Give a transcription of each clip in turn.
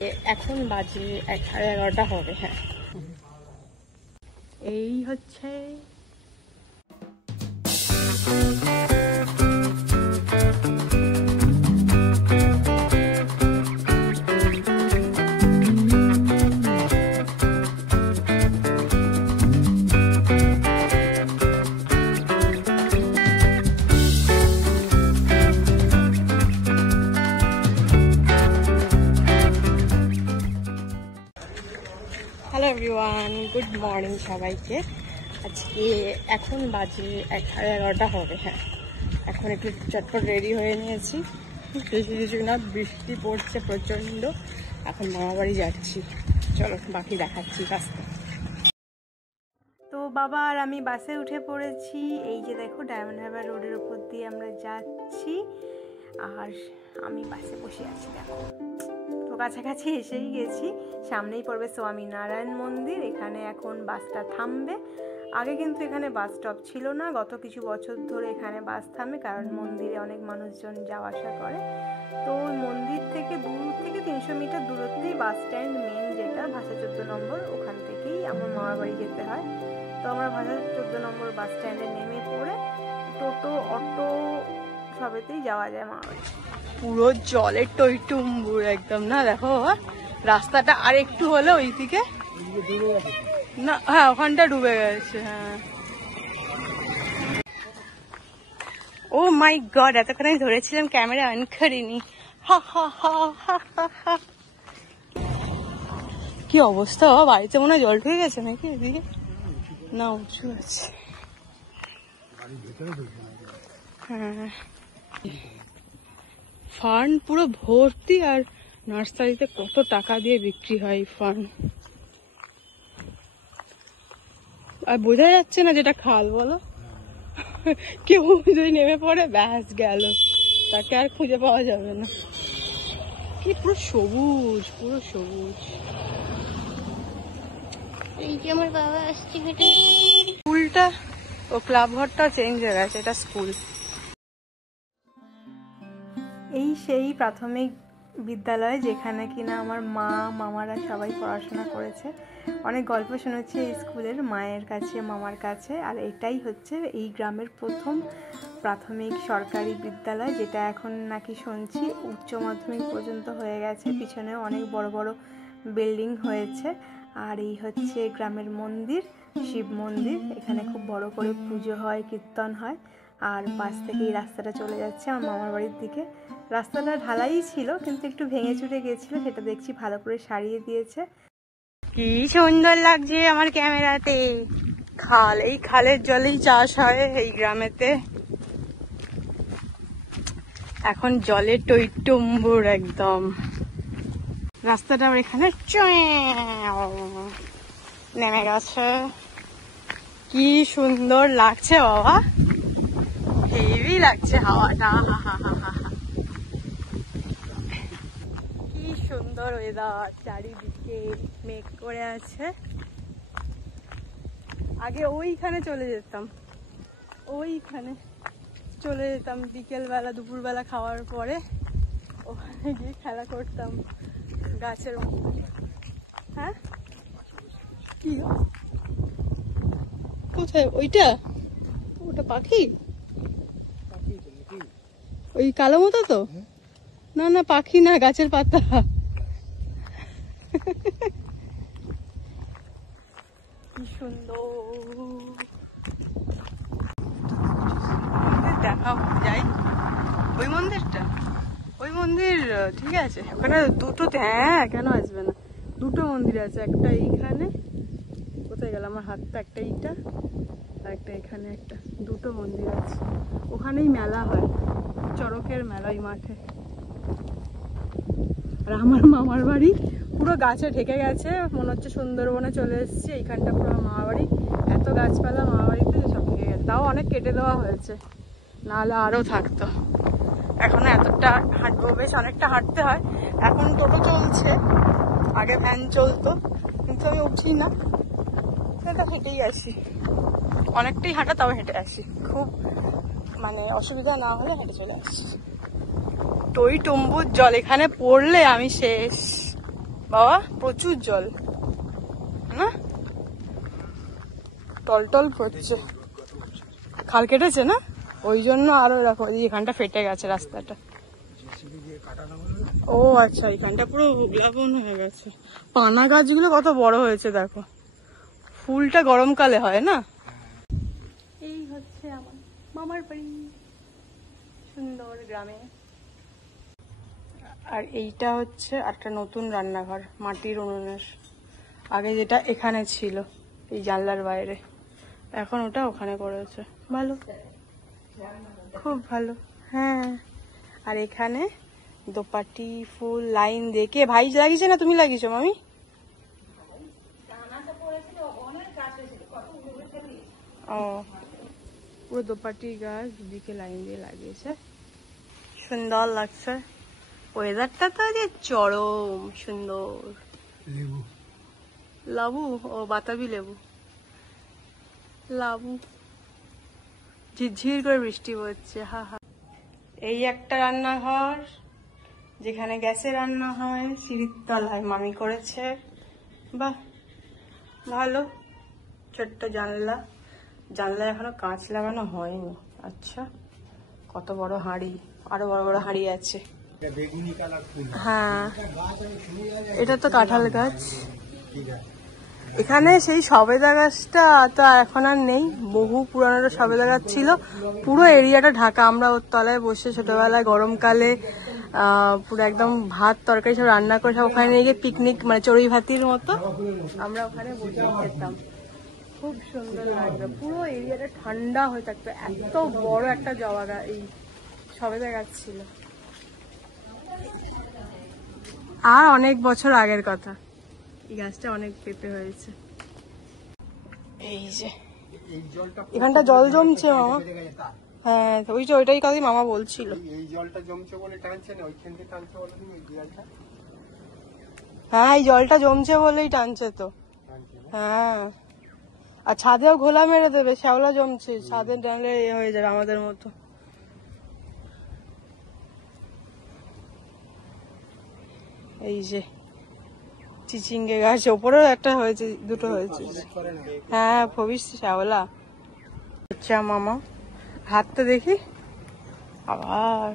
এখন বাজে 11:30 হবে। হ্যাঁ, এই হচ্ছে হ্যালো এভরিওয়ান, গুড মর্নিং সবাইকে। আজকে এখন বাজে 11:30 হবে। হ্যাঁ, এখন একটু চটপট রেডি হয়ে নিয়েছি। বেশি কিছু না, বৃষ্টি পড়ছে প্রচণ্ড। এখন মামাবাড়ি যাচ্ছি, চলো বাকি দেখাচ্ছি রাস্তা। তো বাবা আর আমি বাসে উঠে পড়েছি। এই যে দেখো, ডায়মন্ড হারবার রোডের উপর দিয়ে আমরা যাচ্ছি, আর আমি বাসে বসে আছি। দেখো, তো কাছাকাছি এসেই গেছি। সামনেই পড়বে স্বামীনারায়ণ মন্দির। এখানে এখন বাসটা থামবে। আগে কিন্তু এখানে বাস স্টপ ছিল না। গত কিছু বছর ধরে এখানে বাস থামে, কারণ মন্দিরে অনেক মানুষজন যাওয়া আসা করে। তো ওই মন্দির থেকে 300 মিটার দূরত্বেই বাস স্ট্যান্ড, মেন যেটা ভাষা 14 নম্বর, ওখান থেকেই আমার মামার বাড়ি যেতে হয়। তো আমরা ভাষা 14 নম্বর বাস স্ট্যান্ডে নেমে পড়ে টোটো, অটো সবেতেই যাওয়া যায় মামার বাড়ি। পুরো জলের টইটুম্বুর একদম না। দেখো রাস্তাটা আর একটু হলে ওইদিকে না, হ্যাঁ ওখানটা ডুবে গেছে। হ্যাঁ, ও মাই গড, এতক্ষণ আমি ধরেছিলাম, ক্যামেরা অন করিনি। কি অবস্থা, বাড়িতে মনে হয় জল ঢুকে গেছে নাকি এদিকে? না, উঁচু আছে। হ্যাঁ, ফার্ন পুরো ভর্তি, আর নার্সারিতে কত টাকা দিয়ে বিক্রি হয় ফার্ন। আর বোঝা যাচ্ছে না যেটা খাল, বলো। কেউ যদি নেমে পড়ে ব্যাস গেল, তাকে আর খুঁজে পাওয়া যাবে না। কি পুরো সবুজ, পুরো সবুজ। এই যে আমার বাবা আসছে হেঁটে। স্কুলটা ও ক্লাব ঘরটা চেঞ্জ হয়ে গেছে, এটা স্কুল। এই সেই প্রাথমিক বিদ্যালয় যেখানে কিনা আমার মা মামারা সবাই পড়াশোনা করেছে। অনেক গল্প শুনেছি এই স্কুলের, মায়ের কাছে, মামার কাছে। আর এটাই হচ্ছে এই গ্রামের প্রথম প্রাথমিক সরকারি বিদ্যালয়, যেটা এখন নাকি শুনছি উচ্চ মাধ্যমিক পর্যন্ত হয়ে গেছে। পিছনেও অনেক বড় বড় বিল্ডিং হয়েছে। আর এই হচ্ছে গ্রামের মন্দির, শিব মন্দির। এখানে খুব বড় করে পুজো হয়, কীর্তন হয়। আর পাশ থেকে এই রাস্তাটা চলে যাচ্ছে আমার মামার বাড়ির দিকে। রাস্তাটা ঢালাই ছিল, কিন্তু একটু ভেঙে চুরে গেছিল, সেটা দেখছি ভালো করে সারিয়ে দিয়েছে। কি সুন্দর লাগছে আমার ক্যামেরাতে। খাল, এই খালের জলেই চাষ হয় এই গ্রামেতে। এখন জলের টইটুম্বুর একদম। রাস্তাটা আবার এখানে নেমে গেছে। কি সুন্দর লাগছে বাবা, হেভি লাগছে হাওয়াটা। কি সুন্দর ওয়েদার, চারিদিকে মেঘ করে আছে। আগে ওইখানে চলে যেতাম, বিকেলবেলা দুপুরবেলা খাওয়ার পরে ওখানে গিয়ে খেলা করতাম গাছের মধ্যে। হ্যাঁ, কি কোথায় ওইটা? ওটা পাখি, ওই কালো মতো তো? না না, পাখি না, গাছের পাতা। কি সুন্দর দেখাবো, যাই ওই মন্দিরটা। ওই মন্দির ঠিক আছে, ওখানে দুটোতে, হ্যাঁ কেন আসবে না, দুটো মন্দির আছে। একটা এইখানে, কোথায় গেল আমার হাতটা, একটা এইটা আর একটা এখানে, একটা, দুটো মন্দির আছে। ওখানেই মেলা হয়, চড়কের মেলা, ওই মাঠে। আর আমার মামার বাড়ি পুরো গাছে ঢেকে গেছে, মনে হচ্ছে সুন্দরবনে চলে এসেছি। এইখানটা পুরো মামার বাড়ি, এত গাছপালা মামার বাড়িতে, সব ঢেকে গেছে। তাও অনেক কেটে দেওয়া হয়েছে, নাহলে আরো থাকতো। এখনো এতটা হাঁটবো, বেশ অনেকটা হাঁটতে হয়। এখন টোটো চলছে, আগে ভ্যান চলতো, কিন্তু আমি উঠি না, এটা হেঁটেই আসি। অনেকটাই হাঁটা, তবে হেঁটে আসি, খুব মানে অসুবিধা না হলে হেঁটে চলে আসি। টইটুম্বুর জল, এখানে পড়লে আমি শেষ। বাবা প্রচুর জল না, টলটল পড়ছে। খাল কেটেছে না, ওই জন্য আরো এরকম এখানটা ফেটে গেছে রাস্তাটা। ও আচ্ছা, এখানটা পুরো প্লাবন হয়ে গেছে। পানা গাছগুলো কত বড় হয়েছে দেখো, ফুলটা গরমকালে হয় না। এই হচ্ছে আমার মামার বাড়ি, সুন্দর গ্রামে। আর এইটা হচ্ছে একটা নতুন রান্নাঘর, মাটির উনুনের। আগে যেটা এখানে ছিল এই জানলার বাইরে, এখন ওটা ওখানে করেছে। ভালো, খুব ভালো। হ্যাঁ, আর এখানে দোপাটি ফুল লাইন দেখে ভাই লাগিয়েছে না তুমি লাগিয়েছো মামি? ও, পুরো দোপাটি গাছ দুদিকে লাইন দিয়ে লাগিয়েছে, সুন্দর লাগছে। ওয়েদারটা তো যে চরম সুন্দর। লেবু, ও বাতাবি লেবু, লাবু, ঝিরঝির করে বৃষ্টি পড়ছে। হা হা। এই একটা রান্নাঘর যেখানে গ্যাসে রান্না হয়, সিঁড়ির তলায় মামি করেছে। বাহ, ভালো। ছোট্ট জানলা, জানলায় এখনো কাঁচ লাগানো হয়নি। আচ্ছা, কত বড় হাঁড়ি, আরো বড় বড় হাঁড়ি আছে। হ্যাঁ, এটা তো কাঁঠাল গাছ। এখানে সেই সবেদা গাছটা তো এখন আর নেই, বহু পুরানো সবেদা গাছ ছিল, পুরো এরিয়াটা ঢাকা। আমরা ওর তলায় বসে ছোটবেলায় গরমকালে পুরো একদম ভাত তরকারি সব রান্না করে সব ওখানে নিয়ে গিয়ে পিকনিক, মানে চড়ুই ভাতির মতো আমরা ওখানে বসে খেতাম। খুব সুন্দর লাগতো, পুরো এরিয়াটা ঠান্ডা হয়ে থাকতো। এত বড় একটা জবা গাছ, এই সবেদা গাছ ছিল। আর অনেক বছর আগের কথা, এই গাছটা অনেক পেঁপে হয়েছে। এই যে এখানটা জল জমছে মামা। হ্যাঁ, ওই যে ওইটাই কথাই মামা বলছিল। এই জলটা জমছে বলে টানছে না, ওইখান থেকে টানছে বলে তুমি এই জলটা। হ্যাঁ, এই জলটা জমছে বলেই টানছে তো। হ্যাঁ, আর ছাদেও ঘোলা মেরে দেবে, শ্যাওলা জমছে, ছাদে টানলে এ হয়ে যাবে আমাদের মতো। এই যে চিচিঙ্গে গাছ, ওপরেও একটা হয়েছে, দুটো হয়েছে। হ্যাঁ, ভবিষ্য শ্যাওলা। আচ্ছা মামা, হাতটা দেখি। আবার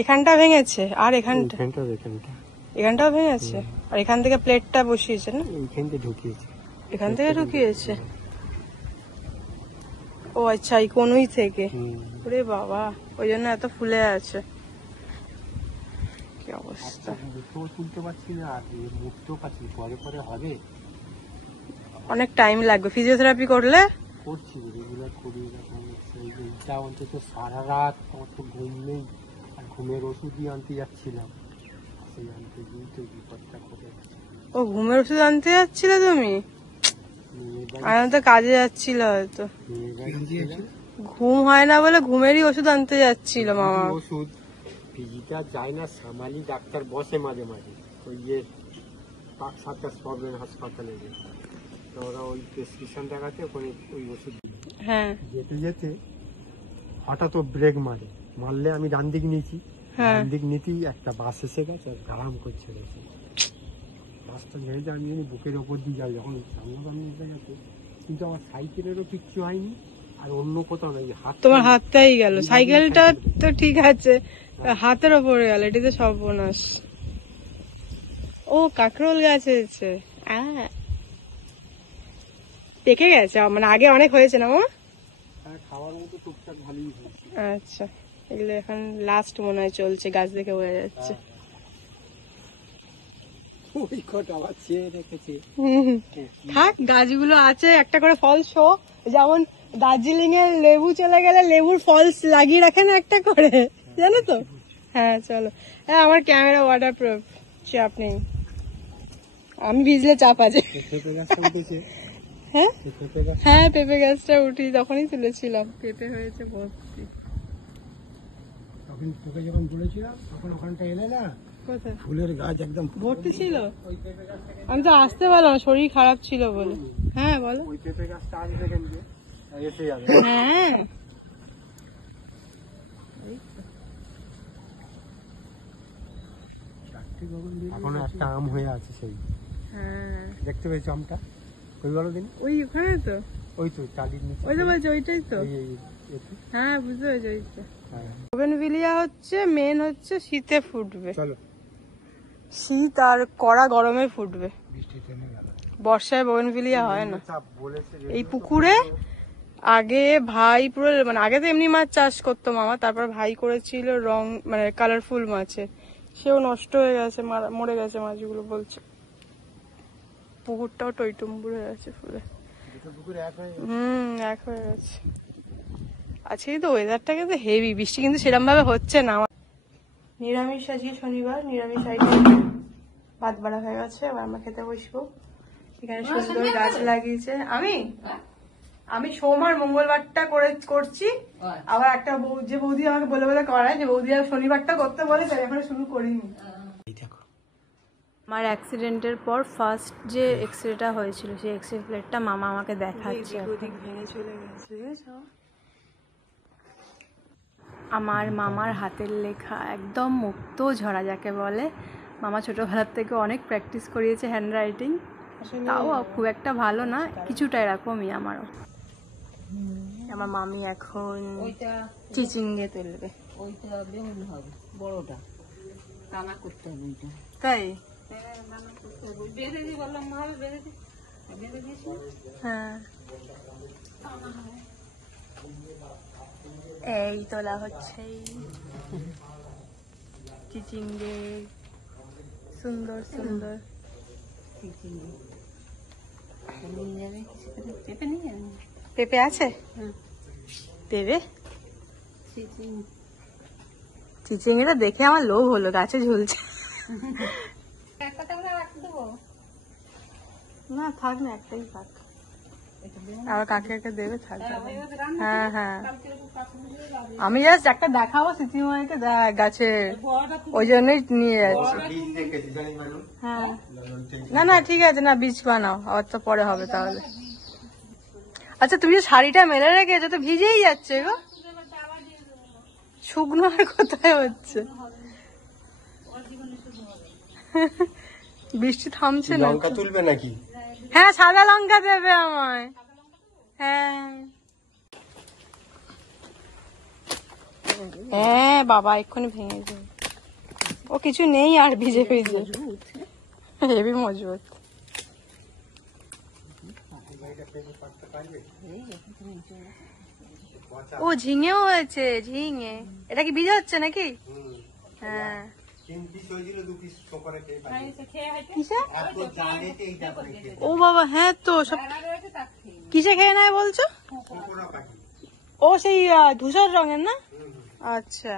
এখানটা ভেঙেছে, আর এখানটাও ভেঙেছে। আর এখান থেকে প্লেটটা বসিয়েছে না, এখান থেকে ঢুকিয়েছে। ও আচ্ছা, এই কোনই থেকে। ওরে বাবা, ওই জন্য এত ফুলে আছে। কি অবস্থা, তুলতে পারছি না, আর মুখতেও পারছি, পরে পরে হবে। অনেক টাইম লাগবে ফিজিওথেরাপি করলে। করছি, রেগুলার করি। এইটা অন্তত সারা রাত অত ঘুম নেই, আর ঘুমের ওষুধই আনতে যাচ্ছিলাম, সেই আনতে গিয়ে তো বিপদটা করে। ও, ঘুমের ওষুধ আনতে যাচ্ছিলে তুমি? আমি তো কাজে যাচ্ছিল হয়তো। ঘুম হয় না বলে ঘুমেরই ওষুধ আনতে যাচ্ছিল মামা। ওষুধ পিজিটা যায় না, সামালি ডাক্তার বসে মাঝে মাঝে, ওই যে পাক সার্কাস প্রবলেম হাসপাতালে, ওরা ওই প্রেসক্রিপশন দেখাতে ওখানে ওই ওষুধ দিল। হ্যাঁ, যেতে যেতে হঠাৎ ও ব্রেক মারলে আমি ডান দিক নিয়েছি, ডান দিক নিতেই একটা বাস এসে গেছে আর গাড়াম করছে গেছে। বাসটা ঝেড়ে আমি জানি বুকের ওপর দিয়ে যাই, যখন সামনাসামনি এসে গেছে, কিন্তু আমার সাইকেলেরও কিচ্ছু হয়নি, আর অন্য কোথাও নেই। তোমার হাতটাই গেল, সাইকেলটা তো ঠিক আছে, হাতের ওপরে গেল, এটি তো সর্বনাশ। ও, কাঁকরোল গাছ হয়েছে, পেকে গেছে, মানে আগে অনেক হয়েছে না মামা? খাওয়ার মতো টুকটাক ভালোই হয়েছে। আচ্ছা, এগুলো এখন লাস্ট মনে হয় চলছে, গাছ দেখে বোঝা যাচ্ছে। ওই কটা আবার চেয়ে রেখেছে। থাক, গাছগুলো আছে, একটা করে ফলস শো। যেমন দার্জিলিং এর লেবু চলে গেলে লেবুর ফলস লাগিয়ে রাখে না একটা করে, জানো তো? হ্যাঁ, চলো। হ্যাঁ, আমার ক্যামেরা ওয়াটার প্রুফ, চাপ নেই, আমি ভিজলে চাপ আছে। হ্যাঁ হ্যাঁ, পেঁপে গাছটা উঠি তখনই তুলেছিলাম, পেঁপে হয়েছে ভর্তি। তখন তোকে যখন বলেছিলাম তখন ওখানটা এলে না, কোথায় ফুলের গাছ একদম ভর্তি ছিল। আমি তো আসতে পারলাম, শরীর খারাপ ছিল বলে। হ্যাঁ বলো। ওই পেঁপে গাছটা আসবে কিন্তু এসে যাবে। হ্যাঁ, এখনো একটা আম হয়ে আছে সেই, হ্যাঁ দেখতে পেয়েছো আমটা? ওই বলো দিন, ওই ওখানে তো, ওই তো চালির নিচে, ওই তো বলছি ওইটাই তো। এতে। হ্যাঁ বুঝতে পেরেছি ওইটা। হ্যাঁ বোগেনভিলিয়া হচ্ছে মেন হচ্ছে শীতে ফুটবে, চলো, শীত আর কড়া গরমে ফুটবে, বৃষ্টি থেমে গেল। বর্ষায় বোগেনভিলিয়া হয় না। চাপ বলেছে যে এই পুকুরে আগে ভাই পুরো মানে আগে তো এমনি মাছ চাষ করতো মামা, তারপর ভাই করেছিল রং মানে কালারফুল মাছের, সেও নষ্ট হয়ে গেছে, মরে গেছে মাছগুলো বলছে। পুকুরটাও টইটুম্বুর হয়ে গেছে ফুলে। দুটো পুকুর এক হয়ে এক হয়ে গেছে। আজকে কিন্তু ওয়েদারটা কিন্তু হেভি, বৃষ্টি কিন্তু সেরকম ভাবে হচ্ছে না। নিরামিষ আজকে শনিবার, নিরামিষ আইটেম ভাত বাড়া হয়ে গেছে, আবার আমরা খেতে বসবো। এখানে সুন্দর গাছ লাগিয়েছে। আমি সোমবার মঙ্গলবারটা করছি, আবার একটা যে বৌদি আমাকে বলে বলে করায়, যে বৌদি আর শনিবারটা করতে বলে, তাই এখনো শুরু করিনি। দেখো আমার অ্যাক্সিডেন্টের পর ফার্স্ট যে এক্সরেটা হয়েছিল, সেই এক্সরে প্লেটটা মামা আমাকে দেখাচ্ছে। ভেঙে চলে গেছে। আমার মামার হাতের লেখা একদম মুক্ত ঝরা যাকে বলে। মামা ছোটবেলার থেকে অনেক প্র্যাকটিস করিয়েছে হ্যান্ড রাইটিং, তাও খুব একটা ভালো না, কিছুটা এরকমই আমারও। আমার মামি এখন চিচিঙ্গে তুলবে। ওইটা বেগুন হবে বড়টা, রান্না করতে হবে ওইটা। তাই? রান্না করতে হবে, বেঁধে দিয়ে বললাম হবে, বেঁধে দিস না। হ্যাঁ এই তোলা হচ্ছে চিচিঙ্গে, সুন্দর সুন্দর। নিয়ে যাবে পেঁপে নিয়ে যাবে। পেঁপে আছে? দেবে? চিচিঙ্গেটা দেখে আমার লোভ হলো, গাছে ঝুলছে। না থাক না, একটাই থাক, আর কাকে দেবে থাক। হ্যাঁ হ্যাঁ, আমি জাস্ট একটা দেখাবো স্মৃতিময়কে গাছে, ওই জন্যই নিয়ে যাচ্ছি। হ্যাঁ না না ঠিক আছে, না বীজ বানাও, আবার তো পরে হবে তাহলে। আচ্ছা তুমি যে শাড়িটা মেলে রেখেছো তো ভিজেই যাচ্ছে গো, শুকনো আর কোথায় হচ্ছে? বৃষ্টি থামছে না। লঙ্কা তুলবে নাকি? হ্যাঁ সাদা লঙ্কা দেবে আমায়। হ্যাঁ হ্যাঁ বাবা এক্ষুনি ভেঙে যাবে, ও কিছু নেই আর ভিজে ভিজে, হেভি মজবুত। ও ঝিঙেও হয়েছে, ঝিঙে এটা কি বীজ হচ্ছে নাকি? হ্যাঁ ও বাবা, হ্যাঁ তো সব কিসে খেয়ে নেয় বলছো? ও সেই ধূসর রঙের না? আচ্ছা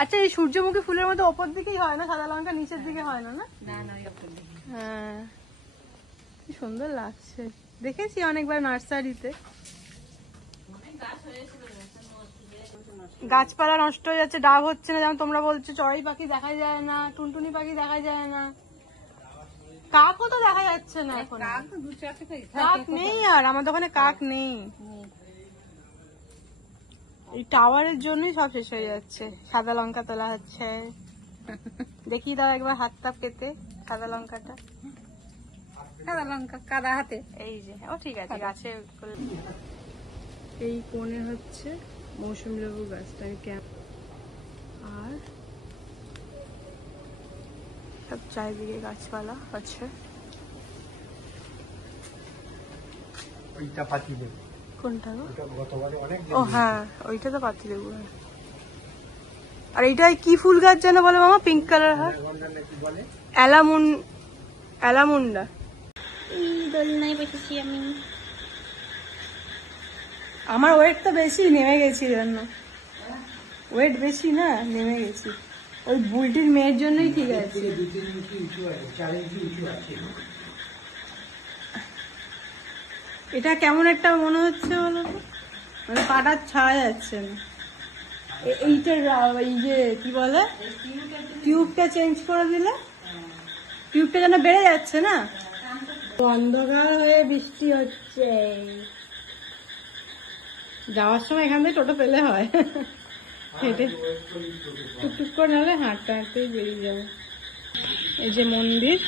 আচ্ছা, এই সূর্যমুখী ফুলের মতো ওপর দিকেই হয় না, সাদা লঙ্কা নিচের দিকে হয় না? না হ্যাঁ কি সুন্দর লাগছে, দেখেছি অনেকবার নার্সারিতে। গাছপালা নষ্ট হয়ে যাচ্ছে, ডাব হচ্ছে না, যেমন তোমরা বলছো চড়াই পাখি দেখা যায় না, টুনটুনি পাখি দেখা যায় না, কাকও তো দেখা যাচ্ছে না এখন। কাক নেই, আর আমাদের ওখানে কাক নেই, এই টাওয়ারের জন্যই সব শেষ হয়ে যাচ্ছে। সাদা লঙ্কা তোলা হচ্ছে, দেখিয়ে দাও একবার হাতটা পেতে সাদা লঙ্কাটা। সাদা লঙ্কা কাদা হাতে, এই যে ও ঠিক আছে গাছে। এই কোণে হচ্ছে মৌসুমী লেবু গাছটা, আর সব চারিদিকে গাছপালা আছে। ওইটা পাতি দেব। কোনটা গো? গতবারে অনেক ও হ্যাঁ ওইটা তো পাতি লেবু। আর এইটা কি ফুল গাছ যেন বলে মামা, পিঙ্ক কালার হয়? অ্যালামুন্ডা। এই দোলনায় বসেছি আমি। আমার ওয়েট তো বেশি, নেমে গেছি জন্য, ওয়েট বেশি না, নেমে গেছি ওই বুলটির মেয়ের জন্যই। ঠিক আছে এটা কেমন একটা মনে হচ্ছে বলো তো, মানে পাটার ছাড়া যাচ্ছে না। এইটার এই যে কি বলে, টিউবটা চেঞ্জ করে দিলে টিউবটা যেন বেড়ে যাচ্ছে না। অন্ধকার হয়ে বৃষ্টি হচ্ছে, যাওয়ার সময় এখান থেকে টোটো পেলে হয়, হেঁটে টুকটুক করে নাহলে হাঁটতে হাঁটতেই বেরিয়ে যাবে। এই যে মন্দির,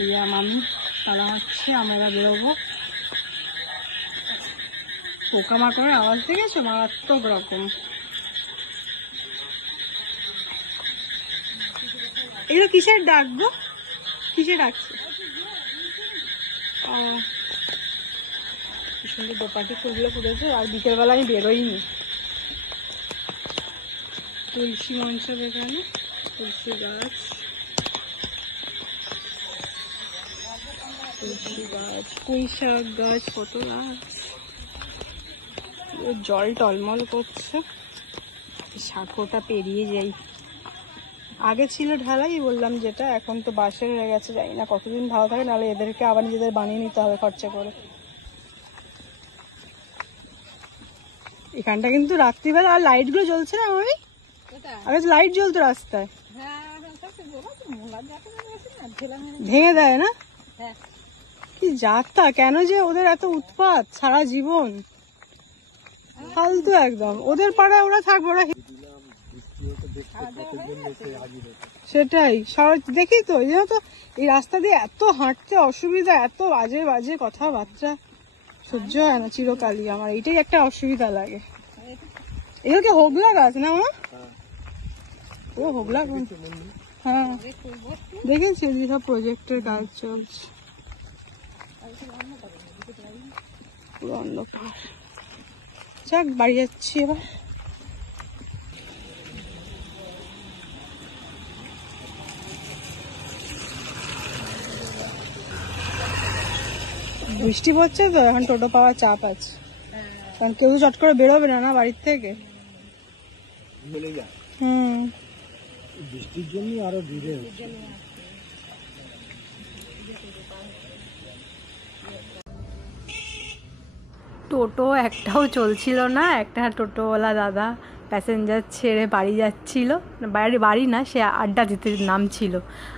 এই যে মামি তারা হচ্ছে, আমরা বেরোবো। পোকামাকড়ের আওয়াজ দেখেছো, মারাত্মক রকম। এগুলো কিসের ডাক গো, কিসে ডাকছে? কি সুন্দর দোপাটি ফুলগুলো ফুটেছে। আর বিকেলবেলা আমি বেরোইনি। তুলসী মঞ্চ এখানে, তুলসী গাছ, তুলসী গাছ, পুঁই শাক গাছ, কত গাছ। জল টলমল করছে। সাঁকোটা পেরিয়ে যাই। আগে ছিল ঢালাই বললাম যেটা, এখন তো বাসের হয়ে গেছে। জানি না কতদিন ভালো থাকে, নাহলে এদেরকে আবার নিজেদের বানিয়ে নিতে হবে খরচা করে। এখানটা কিন্তু রাত্রিবেলা আর লাইট গুলো জ্বলছে না ওই, আগে তো লাইট জ্বলতো রাস্তায়, ভেঙে দেয় না? কি যাত্রা, কেন যে ওদের এত উৎপাত সারা জীবন, ফালতু একদম। ওদের পাড়ায় ওরা থাকবে, ওরা সেটাই সবাই দেখি তো। এই জন্য তো এই রাস্তা দিয়ে এত হাঁটতে অসুবিধা, এত বাজে বাজে কথাবার্তা সহ্য হয় না চিরকালই। আমার এইটাই একটা অসুবিধা লাগে। এগুলোকে হোগলা গাছ না মা? ও হোগলা গাছ, হ্যাঁ দেখেছি, সব প্রজেক্টের কাজ চলছে। পুরো অন্ধকার। যাক, বাড়ি যাচ্ছি এবার। বৃষ্টি পড়ছে তো, এখন টোটো পাওয়ার চাপ আছে, কারণ কেউ তো চট করে বেরোবে না বাড়ির থেকে। বৃষ্টির জন্য আরো দূরে। টোটো একটাও চলছিল না। একটা টোটোওয়ালা দাদা প্যাসেঞ্জার ছেড়ে বাড়ি যাচ্ছিল, বাড়ি না, সে আড্ডা দিতে নামছিল।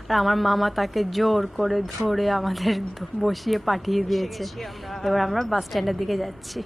আর আমার মামা তাকে জোর করে ধরে আমাদের বসিয়ে পাঠিয়ে দিয়েছে। এবার আমরা বাস স্ট্যান্ডের দিকে যাচ্ছি।